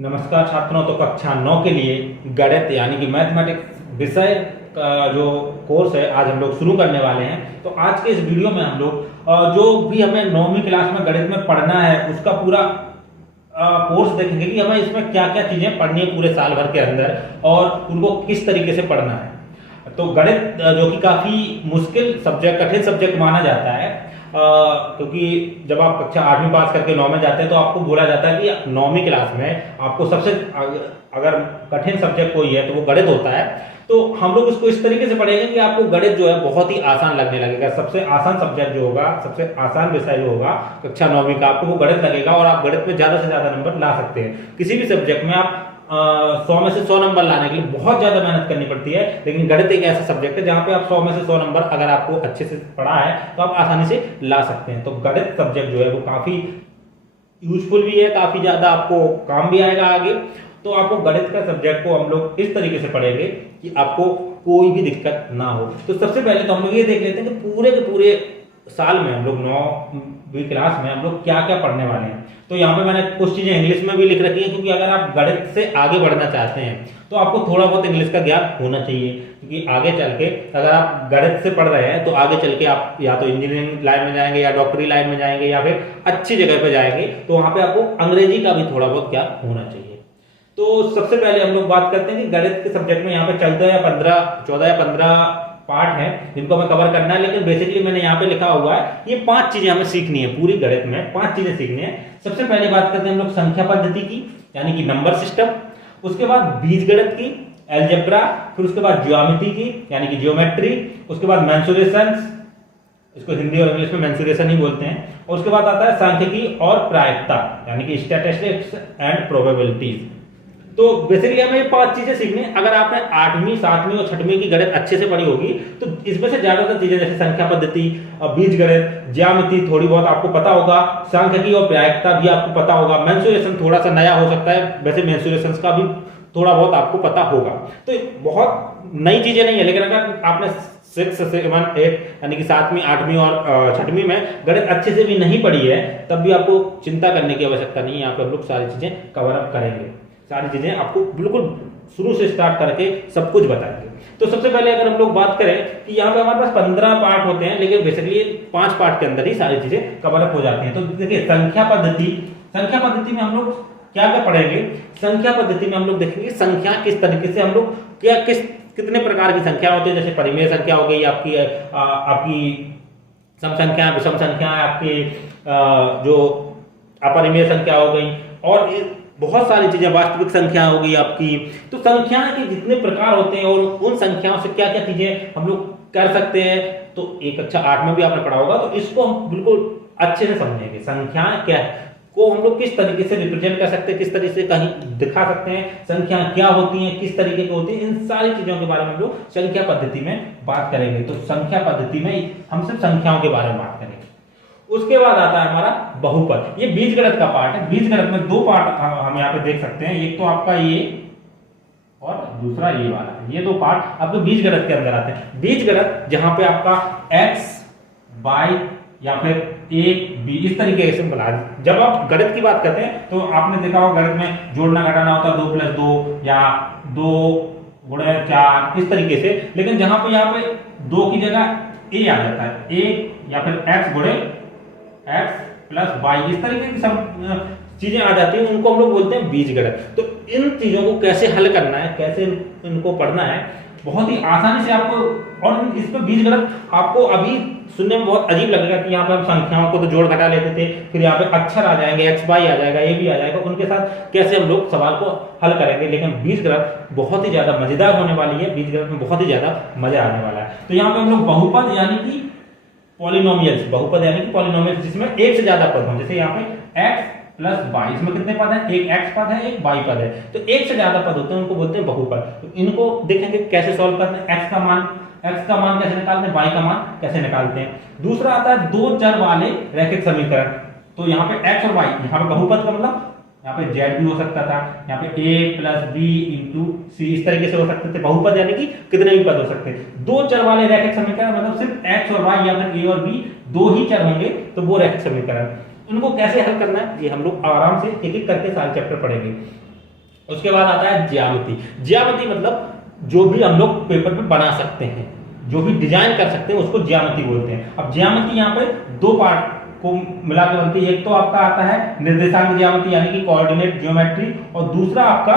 नमस्कार छात्रों। तो कक्षा 9 के लिए गणित यानी कि मैथमेटिक्स विषय का जो कोर्स है आज हम लोग शुरू करने वाले हैं। तो आज के इस वीडियो में हम लोग जो भी हमें 9वीं क्लास में गणित में पढ़ना है उसका पूरा कोर्स देखेंगे कि हमें इसमें क्या क्या चीजें पढ़नी है पूरे साल भर के अंदर और उनको किस तरीके से पढ़ना है। तो गणित जो कि काफी मुश्किल सब्जेक्ट, कठिन सब्जेक्ट माना जाता है, क्योंकि जब आप कक्षा 8वीं पास करके 9 में जाते हैं तो आपको बोला जाता है कि 9वीं क्लास में आपको सबसे अगर कठिन सब्जेक्ट कोई है तो वो गणित होता है। तो हम लोग इसको इस तरीके से पढ़ेंगे कि आपको गणित जो है बहुत ही आसान लगने लगेगा। सबसे आसान सब्जेक्ट जो होगा, सबसे आसान विषय जो होगा कक्षा 9वीं का, आपको वो गणित लगेगा और आप गणित में ज्यादा से ज्यादा नंबर ला सकते हैं। किसी भी सब्जेक्ट में आप 100 में से 100 नंबर लाने के लिए बहुत ज्यादा मेहनत करनी पड़ती है, लेकिन गणित एक ऐसा सब्जेक्ट है जहां पे आप 100 में से 100 नंबर अगर आपको अच्छे से पढ़ा है तो आप आसानी से ला सकते हैं। तो गणित सब्जेक्ट जो है वो काफी यूजफुल भी है, काफी ज्यादा आपको काम भी आएगा आगे। तो आपको गणित का सब्जेक्ट को हम लोग इस तरीके से पढ़ेंगे कि आपको कोई भी दिक्कत ना हो। तो सबसे पहले तो हम लोग ये देख लेते हैं कि पूरे के पूरे साल में हम लोग 9वीं क्लास में हम लोग क्या क्या पढ़ने वाले हैं। तो यहाँ पे मैंने कुछ चीजें इंग्लिश में भी लिख रखी है, क्योंकि अगर आप गणित से आगे बढ़ना चाहते हैं तो आपको थोड़ा बहुत इंग्लिश का ज्ञान होना चाहिए, क्योंकि आगे चल के अगर आप गणित से पढ़ रहे हैं तो आगे चल के आप या तो इंजीनियरिंग लाइन में जाएंगे या डॉक्टरी लाइन में जाएंगे या फिर अच्छी जगह पे जाएंगे, तो वहां पे आपको अंग्रेजी का भी थोड़ा बहुत ज्ञान होना चाहिए। तो सबसे पहले हम लोग बात करते हैं कि गणित के सब्जेक्ट में यहाँ पे 14 या 15 पार्ट है जिनको हमें कवर करना है, लेकिन बेसिकली मैंने यहाँ पे लिखा हुआ है ये 5 चीजें हमें सीखनी है। पूरी गणित में 5 चीजें सीखनी है। सबसे पहले बात करते हैं हम लोग संख्या पद्धति की, यानी कि नंबर सिस्टम। उसके बाद बीजगणित की, अलजेब्रा। फिर उसके बाद ज्योमेट्री की, यानी कि ज्योमेट्री। उसके बाद मेंसुरेशंस, इसको हिंदी और इंग्लिश में मेंसुरेशन ही बोलते हैं। और उसके बाद आता है सांख्यिकी और प्रायिकता, यानी कि स्टैटिस्टिक्स एंड प्रोबेबिलिटीज। तो बेसिकली हमें ये 5 चीजें सीखनी है। अगर आपने 8वीं, 7वीं और 6वीं की गणित अच्छे से पढ़ी होगी तो इसमें से ज्यादातर चीजें जैसे संख्या पद्धति, बीजगणित, ज्यामिति थोड़ी बहुत आपको पता होगा, सांख्यिकी और प्रायिकता भी आपको पता होगा, मेंसुरेशन थोड़ा सा नया हो सकता है, वैसे मेंसुरेशन का भी थोड़ा बहुत आपको पता होगा। तो बहुत नई चीजें नहीं है, लेकिन अगर आपने 6, 7, 8 यानी कि 7वीं, 8वीं और 6वीं में गणित अच्छे से भी नहीं पढ़ी है तब भी आपको चिंता करने की आवश्यकता नहीं है। यहाँ पे हम लोग सारी चीजें कवर अप करेंगे, सारी चीजें आपको बिल्कुल शुरू से स्टार्ट करके सब कुछ बताएंगे। तो सबसे पहले अगर हम लोग बात करें कि यहाँ पे हमारे पास 15 पार्ट होते हैं, लेकिन बेसिकली 5 पार्ट के अंदर ही सारी चीजें कवर अप हो जाती हैं। तो देखिए संख्या पद्धति में हम लोग क्या क्या पढ़ेंगे। संख्या पद्धति में हम लोग देखेंगे संख्या किस तरीके से हम लोग कितने प्रकार की संख्या होती है। जैसे परिमेय संख्या हो गई आपकी सम संख्या, विषम संख्या, आपकी जो अपरिमेय संख्या हो गई, और बहुत सारी चीजें, वास्तविक संख्या हो गई आपकी। तो संख्या के जितने प्रकार होते हैं और उन संख्याओं से क्या क्या चीजें हम लोग कर सकते हैं, तो एक कक्षा 8 में भी आपने पढ़ा होगा। तो इसको हम बिल्कुल अच्छे से समझेंगे। संख्या क्या को हम लोग किस तरीके से रिप्रेजेंट कर सकते हैं, किस तरीके से कहीं दिखा सकते हैं, संख्या क्या होती है, किस तरीके की होती है, इन सारी चीजों के बारे में हम लोग संख्या पद्धति में बात करेंगे। तो संख्या पद्धति में हम सिर्फ संख्याओं के बारे में बात करेंगे। उसके बाद आता है हमारा बहुपद। ये बीजगणित का पार्ट है। बीजगणित में 2 पार्ट हम यहाँ पे देख सकते हैं, एक तो आपका ये और दूसरा ये वाला। ये 2 पार्ट आपके बीजगणित के अंदर आते हैं। बीजगणित जहां पे आपका x, y या फिर a, b इस तरीके से बना। जब आप गणित की बात करते हैं तो आपने देखा होगा गणित में जोड़ना घटाना होता है 2+2 या 2 गुणे 4 इस तरीके से, लेकिन जहां पे यहाँ पे 2 की जगह a आ जाता है, a या फिर x गुणे x प्लस वाई, इस तरीके की सब चीजें आ जाती हैं, उनको हम लोग बोलते हैं बीजगणित। तो इन चीजों को कैसे हल करना है, कैसे इनको पढ़ना है, बहुत ही आसानी से आपको। और इसमें बीजगणित आपको अभी सुनने में बहुत अजीब लगेगा कि यहाँ पे हम संख्याओं को तो जोड़ घटा लेते थे, फिर यहाँ पे अक्षर आ जाएंगे, एक्स वाई आ जाएगा, ए बी आ जाएगा, उनके साथ कैसे हम लोग सवाल को हल करेंगे। लेकिन बीजगणित बहुत ही ज्यादा मजेदार होने वाली है, बीजगणित में बहुत ही ज्यादा मजा आने वाला है। तो यहाँ पे हम लोग बहुपद यानी कि पॉलिनोमियल्स, बहुपद यानी कि पॉलिनोमियल्स जिसमें एक से ज्यादा पद हो, जैसे यहाँ पे x प्लस वाई, इसमें कितने पद हैं, एक x पद है, एक y पद है, तो एक से ज्यादा पद होते हैं, उनको बोलते हैं बहुपद। तो इनको देखेंगे कैसे सॉल्व करते हैं। x का मान कैसे निकालते हैं, y का मान कैसे निकालते हैं। दूसरा आता है 2 चर वाले रैखिक समीकरण। तो यहाँ पे x और y, यहाँ पे बहुपद का मतलब यहाँ पे z भी हो सकता था, यहाँ पे a प्लस बी इंटू सी इस तरीके से हो सकते थे। बहुपद यानी कि कितने भी पद हो सकते हैं। 2 चर वाले रैखिक समीकरण मतलब सिर्फ x और y या फिर a और b 2 ही चर होंगे तो वो रैखिक समीकरण। उनको कैसे हल करना है ये हम लोग आराम से एक एक करके सारे चैप्टर पढ़ेंगे। उसके बाद आता है ज्यामिति। ज्यामिति मतलब जो भी हम लोग पेपर पे बना सकते हैं, जो भी डिजाइन कर सकते हैं, उसको ज्यामिति बोलते हैं। अब ज्यामिति यहाँ पे दो पार्ट को मिलाकर बनती है। एक तो आपका आता है निर्देशांक ज्यामिति यानी कि कोऑर्डिनेट ज्योमेट्री, और दूसरा आपका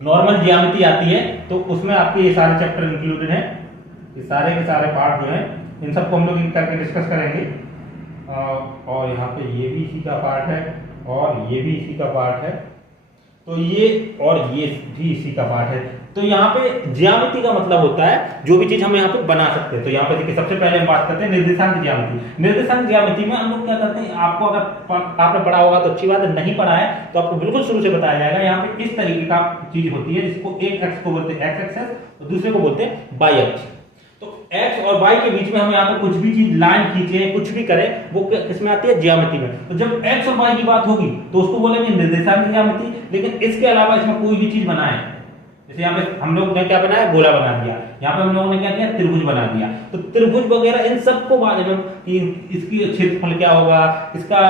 नॉर्मल ज्यामिति आती है। तो उसमें आपके ये सारे चैप्टर इंक्लूडेड हैं, ये सारे के सारे पार्ट जो हैं इन सबको हम लोग इन करके डिस्कस करेंगे। और यहाँ पे ये भी इसी का पार्ट है और ये भी इसी का पार्ट है, तो ये और ये भी इसी का पार्ट है। तो यहाँ पे ज्यामिति का मतलब होता है जो भी चीज हम यहाँ पे बना सकते हैं। तो यहाँ पे देखिए सबसे पहले हम बात करते हैं निर्देशांक ज्यामिति। निर्देशांक ज्यामिति में हम लोग क्या करते हैं, आपको अगर आपने पढ़ा होगा तो अच्छी बात है, नहीं पढ़ा है तो आपको बिल्कुल शुरू से बताया जाएगा। यहाँ पे इस तरीके का चीज होती है जिसको एक एक्स को बोलते हैं एक्स एक्सेस और दूसरे को बोलते हैं वाई अक्ष। तो एक्स और वाई के बीच में हम यहाँ पे कुछ भी चीज लाइन खींचे, कुछ भी करें, वो किसमें आती है, ज्यामिति में। तो जब एक्स और वाई की बात होगी तो उसको बोलेंगे निर्देशांक ज्यामिति। लेकिन इसके अलावा इसमें कोई भी चीज बनाए, जैसे यहाँ पे हम लोग ने क्या बनाया, गोला बना दिया, यहाँ पे हम लोगों ने क्या किया, त्रिभुज बना दिया। तो त्रिभुज वगैरह इन सबको बाद में कि इसकी क्षेत्रफल क्या होगा, इसका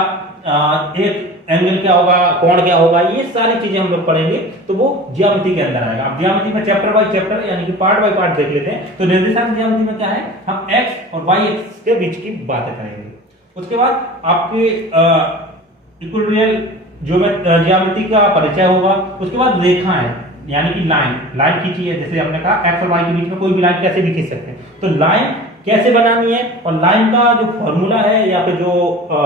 एक एंगल क्या होगा, कोण क्या होगा, ये सारी चीजें हम लोग पढ़ेंगे। तो वो ज्यामिति के अंदर आएगा। अब ज्यामिति में चैप्टर बाय चैप्टर यानी कि पार्ट बाय पार्ट देख लेते हैं। तो निर्देशांक ज्यामिति में क्या है, हम एक्स और वाई एक्स के बीच की बातें करेंगे। उसके बाद आपके इक्वेटोरियल ज्यामिति का परिचय होगा। उसके बाद रेखाएं यानी कि लाइन खींची है, जैसे हमने कहा एक्स और वाई के बीच में कोई भी लाइन कैसे भी खींच सकते हैं। तो लाइन कैसे बनानी है और लाइन का जो फॉर्मूला है या फिर जो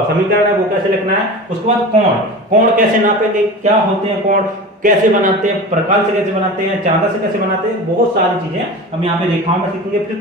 समीकरण है वो कैसे लिखना है। उसके बाद कोण कैसे नापेंगे, क्या होते हैं कोण, कैसे बनाते हैं, प्रकार से कैसे बनाते हैं, चांदा से कैसे बनाते हैं, बहुत सारी चीजें हम यहाँ पे रेखाओं में सीखेंगे। फिर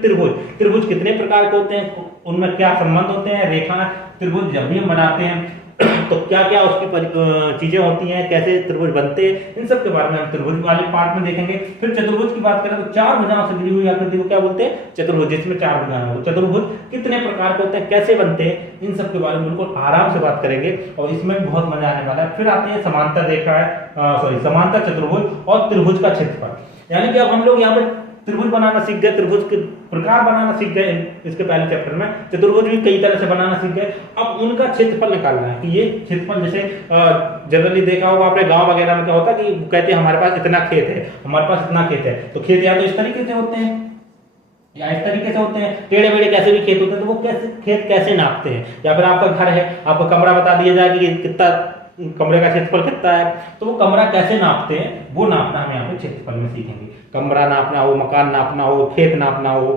त्रिभुज कितने प्रकार के होते हैं, उनमें क्या संबंध होते हैं, रेखा त्रिभुज जब भी हम बनाते हैं तो क्या क्या उसकी चीजें होती हैं, कैसे त्रिभुज बनते हैं, इन सब के बारे में हम त्रिभुज वाले पार्ट में देखेंगे। फिर चतुर्भुज की बात करें तो चार भुजाओं से घिरी हुई आकृति को क्या बोलते हैं, चतुर्भुज, जिसमें चार भुजाएं हो। चतुर्भुज कितने प्रकार के होते हैं, कैसे बनते हैं, इन सब के बारे में बिल्कुल आराम से बात करेंगे और इसमें बहुत मजा आने वाला है। फिर आते हैं समांतर रेखा समांतर चतुर्भुज और त्रिभुज का क्षेत्रफल। यानी कि अब हम लोग यहाँ पे त्रिभुज बनाना सीख गए, त्रिभुज के प्रकार बनाना सीख गए इसके पहले चैप्टर में। चतुर्भुज भी कई तरह से बनाना सीख गए। अब उनका क्षेत्रफल निकालना है कि ये क्षेत्रफल, जैसे जनरली देखा होगा आपने गांव वगैरह में क्या होता है कि कहते हैं हमारे पास इतना खेत है, हमारे पास इतना खेत है। तो खेत या तो इस तरीके से होते हैं या इस तरीके से होते हैं, टेढ़े मेढ़े कैसे भी खेत होते हैं। तो वो खेत कैसे नापते हैं, या फिर आपका घर है, आपका कमरा बता दिया जाए कि कितना कमरे का क्षेत्रफल कितना है, तो वो कमरा कैसे नापते हैं वो नापना हम यहाँ पे क्षेत्रफल में सीखेंगे। कमरा नापना हो, मकान नापना हो, खेत नापना हो,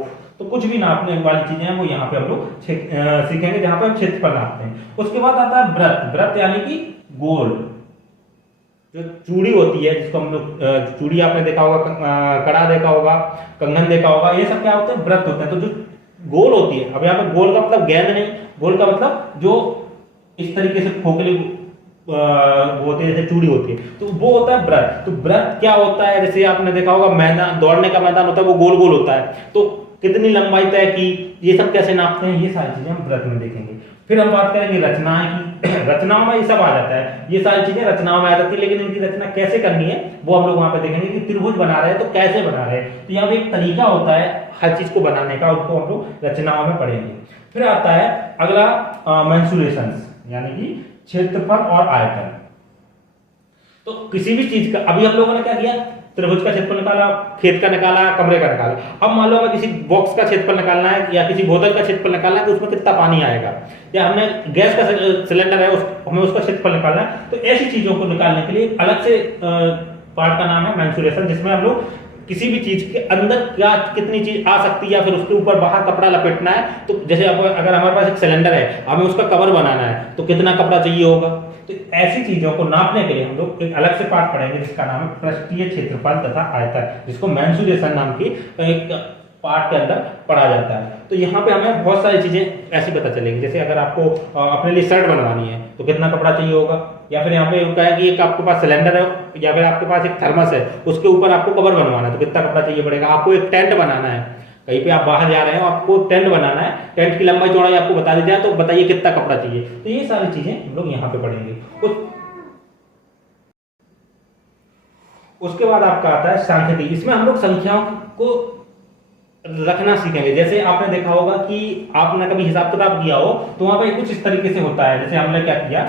तो कुछ भी नापने वाली चीजें हैं वो यहाँ पे हम लोग सीखेंगे जहाँ पे हम क्षेत्रफल नापते हैं। उसके बाद आता है व्रत यानी कि गोल, जो चूड़ी होती है जिसको हम लोग चूड़ी आपने देखा होगा, कड़ा देखा होगा, कंगन देखा होगा, ये सब क्या होते हैं, व्रत होते हैं। तो जो गोल होती है, अब यहाँ पे गोल का मतलब गेंद नहीं, गोल का मतलब जो इस तरीके से खोखले होते हैं, जैसे चूड़ी होती है, तो वो होता है व्रत। तो व्रत क्या होता है, जैसे आपने देखा होगा मैदान, दौड़ने का मैदान होता है, वो गोल गोल होता है। तो कितनी लंबाई तय की, ये सब कैसे नापते हैं, ये सारी चीजें हम व्रत में देखेंगे। फिर हम बात करेंगे रचनाएं की। रचनाओं में ये सब आ जाता है, ये सारी चीजें रचनाओं में आ जाती है, लेकिन इनकी रचना कैसे करनी है वो हम लोग वहां पे देखेंगे कि त्रिभुज बना रहे हैं तो कैसे बना रहे हैं। तो यहाँ पे एक तरीका होता है हर चीज को बनाने का, उसको हम लोग रचनाओं में पढ़ेंगे। फिर आता है अगला मेंसुरेशंस यानी कि क्षेत्रफल और आयतन। तो किसी भी चीज का, अभी हम लोगों ने क्या किया, त्रिभुज का क्षेत्रफल निकाला, खेत का निकाला, कमरे का निकाला। अब मान लो हमें किसी बॉक्स का क्षेत्रफल निकालना है या किसी बोतल का क्षेत्रफल निकालना है कि उसमें कितना पानी आएगा, या हमने गैस का सिलेंडर है हमें उसका क्षेत्रफल निकालना है। तो ऐसी चीजों को निकालने के लिए अलग से पार्ट का नाम है मेंसुरेशन, जिसमें हम लोग किसी भी चीज के अंदर क्या कितनी चीज आ सकती है या फिर उसके ऊपर बाहर कपड़ा लपेटना है। तो जैसे अगर हमारे पास एक सिलेंडर है, हमें उसका कवर बनाना है तो कितना कपड़ा चाहिए होगा। तो ऐसी चीजों को नापने के लिए हम लोग एक अलग से पार्ट पढ़ेंगे जिसका नाम है पृष्ठीय क्षेत्रफल तथा आयतन, जिसको मेंसुरेशन नाम की एक पार्ट के अंदर पढ़ा जाता है। तो यहाँ पे हमें बहुत सारी चीजें ऐसी पता चलेगी, जैसे अगर आपको अपने लिए शर्ट बनवानी है तो कितना कपड़ा चाहिए होगा, या फिर यहाँ पे कहा है कि एक आपके पास सिलेंडर है या फिर आपके पास एक थर्मस है, उसके ऊपर आपको कवर बनवाना है तो कितना कपड़ा चाहिए पड़ेगा। आपको एक टेंट बनाना है, कहीं पे आप बाहर जा रहे हैं आपको टेंट बनाना है, टेंट की लंबाई चौड़ाई आपको बता दी जाए तो बताइए कितना कपड़ा चाहिए। तो ये सारी चीजें हम लोग यहाँ पे पढ़ेंगे। उसके बाद आपका आता है सांख्यिकी। इसमें हम लोग संख्याओं को रखना सीखेंगे। जैसे आपने देखा होगा कि आपने कभी हिसाब किताब किया हो तो वहां पे कुछ इस तरीके से होता है। जैसे हमने क्या किया,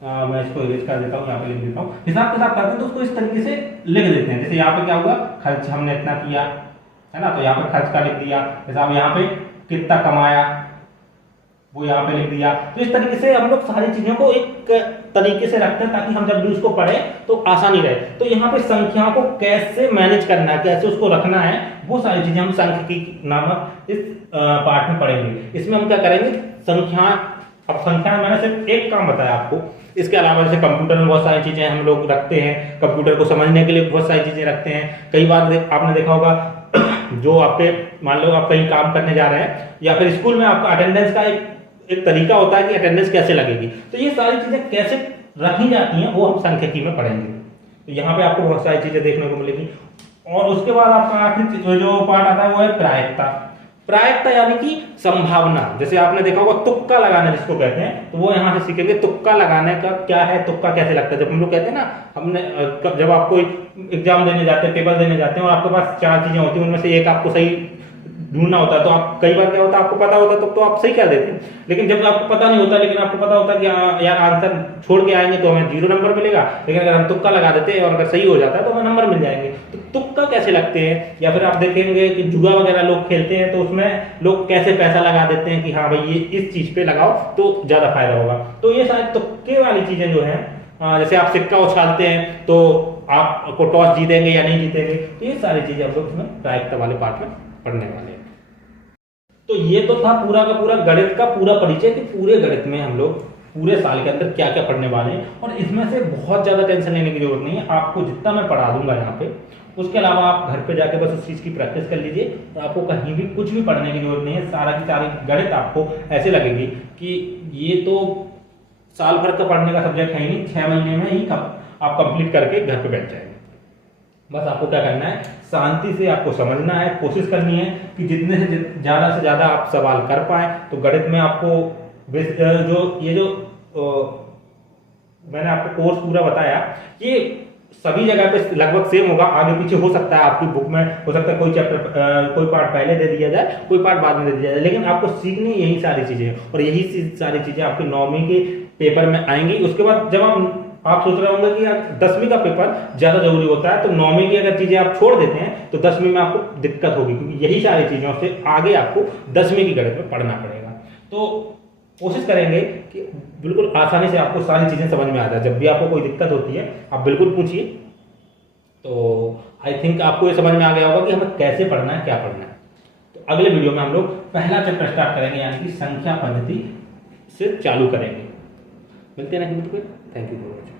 मैं इसको इरेज कर देता हूँ, यहाँ पे लिख देता हूँ। हिसाब किताब करते हैं तो उसको इस तरीके से लिख देते हैं। जैसे यहाँ पे क्या हुआ, खर्च हमने इतना किया है ना, तो यहाँ पे खर्च का लिख दिया। हिसाब यहाँ पे कितना कमाया वो यहाँ पे लिख दिया। तो इस तरीके से हम लोग सारी चीजों को एक तरीके से रखते हैं ताकि हम जब भी उसको पढ़े तो आसानी रहे। तो यहाँ पे संख्याओं को कैसे मैनेज करना है, कैसे उसको रखना है, वो सारी चीजें हम सांख्यिकी नामक इस पार्ट में पढ़ेंगे। इसमें हम क्या करेंगे, संख्या, अब संख्या मैंने सिर्फ एक काम बताया आपको, इसके अलावा जैसे कंप्यूटर में बहुत सारी चीजें हम लोग रखते हैं, कंप्यूटर को समझने के लिए बहुत सारी चीजें रखते हैं। कई बार आपने देखा होगा जो आपके, मान लो आप कहीं काम करने जा रहे हैं या फिर स्कूल में आपका अटेंडेंस का एक तरीका होता है कि अटेंडेंस कैसे लगेगी, तो ये सारी चीजें कैसे रखी जाती हैं वो हम सांख्यिकी में पढ़ेंगे। तो यहाँ पे आपको बहुत सारी चीजें देखने को मिलेगी। और उसके बाद आपका आखिरी जो पार्ट आता है वो है प्रायिकता। प्रायिकता यानी कि संभावना। जैसे आपने देखा होगा तुक्का लगाना जिसको कहते हैं, तो वो यहाँ से सीखेंगे तुक्का लगाने का क्या है, तुक्का कैसे लगता है। जब हम लोग कहते हैं ना, हमने जब आपको एग्जाम देने जाते हैं, पेपर देने जाते हैं और आपके पास 4 चीजें होती हैं, उनमें से एक आपको सही ढूंढना होता है, तो आप कई बार क्या होता है, आपको पता होता है तो आप सही कर देते हैं। लेकिन जब आपको पता नहीं होता, लेकिन आपको पता होता है कि यार आंसर छोड़ के आएंगे तो हमें 0 नंबर मिलेगा, लेकिन अगर हम तुक्का लगा देते हैं और अगर सही हो जाता है तो हमें नंबर मिल जाएंगे। तो तुक्का कैसे लगते हैं, या फिर आप देखेंगे कि जुआ वगैरह लोग खेलते हैं तो उसमें लोग कैसे पैसा लगा देते हैं कि हाँ भाई ये इस चीज पे लगाओ तो ज्यादा फायदा होगा। तो ये सारी तुक्के वाली चीजें जो है, जैसे आप सिक्का उछालते हैं तो आपको टॉस जीतेंगे या नहीं जीतेंगे, तो ये सारी चीजें हम लोग इसमें प्रायिकता वाले पार्ट में पढ़ने वाले हैं। तो ये तो था पूरा का पूरा गणित का पूरा परिचय कि पूरे गणित में हम लोग पूरे साल के अंदर क्या क्या पढ़ने वाले हैं। और इसमें से बहुत ज्यादा टेंशन लेने की जरूरत नहीं है, आपको जितना मैं पढ़ा दूंगा यहाँ पे, उसके अलावा आप घर पे जाके बस उस चीज की प्रैक्टिस कर लीजिए। तो आपको कहीं भी कुछ भी पढ़ने की जरूरत नहीं है। सारा की सारी गणित आपको ऐसे लगेगी कि ये तो साल भर का पढ़ने का सब्जेक्ट है ही नहीं, 6 महीने में ही आप कंप्लीट करके घर पे बैठ जाएंगे। बस आपको क्या करना है, शांति से आपको समझना है, कोशिश करनी है कि जितने से ज्यादा आप सवाल कर पाए। तो गणित में आपको मैंने आपको कोर्स पूरा बताया, ये सभी जगह पे लगभग सेम होगा। आगे पीछे हो सकता है, आपकी बुक में हो सकता है कोई चैप्टर कोई पार्ट पहले दे दिया जाए, कोई पार्ट बाद में दे दिया जाए, लेकिन आपको सीखनी यही सारी चीजें, और यही सारी चीजें आपकी 9वीं के पेपर में आएंगी। उसके बाद जब आप सोच रहे होंगे कि यार 10वीं का पेपर ज्यादा जरूरी होता है, तो 9वीं की अगर चीजें आप छोड़ देते हैं तो 10वीं में आपको दिक्कत होगी, क्योंकि यही सारी चीजों से आगे आपको 10वीं की गणित में पढ़ना पड़ेगा। तो कोशिश करेंगे कि बिल्कुल आसानी से आपको सारी चीजें समझ में आ जाए। जब भी आपको कोई दिक्कत होती है आप बिल्कुल पूछिए। तो आई थिंक आपको ये समझ में आ गया होगा कि हमें कैसे पढ़ना है, क्या पढ़ना है। तो अगले वीडियो में हम लोग पहला चैप्टर स्टार्ट करेंगे, यानी कि संख्या पद्धति से चालू करेंगे। मिलते हैं नेक्स्ट वीडियो पे। Thank you for watching.